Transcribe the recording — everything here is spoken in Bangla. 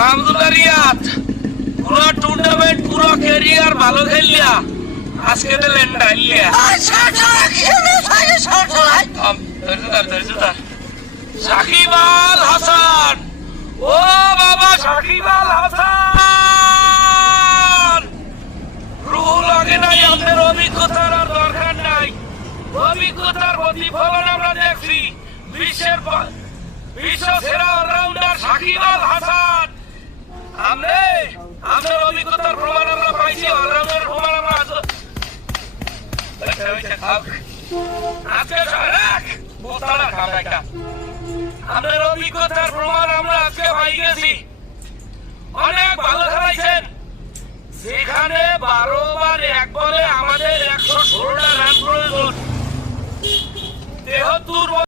মাহমুদুল্লাহ রিয়াদ পুরো টুর্নামেন্ট পুরো ক্যারিয়ার ভালো খেললিয়া আজকে দিলেন ডাইলিয়া সাকিব আল হাসান ও বাবা সাকিব আল হাসান রুহুল আগে নাই আমাদের অভিজ্ঞতার আর দরকার নাই অভিজ্ঞতার প্রতিফলন আমরা দেখছি বিশ্ব সেরা অলরাউন্ডার সাকিব আল হাসান আমাদের অভিজ্ঞতার প্রমাণ আমরা পাইছি অলরাউন্ডার প্রমাণ আমরা আমাদের অভিজ্ঞতার প্রমাণ আমরা আজকে পাই গেছি অনেক ভালো খেলাইছেন সেখানে 12 ওভার 1 বলে আমাদের 116টা রান প্রয়োজন দেহ দুর্বল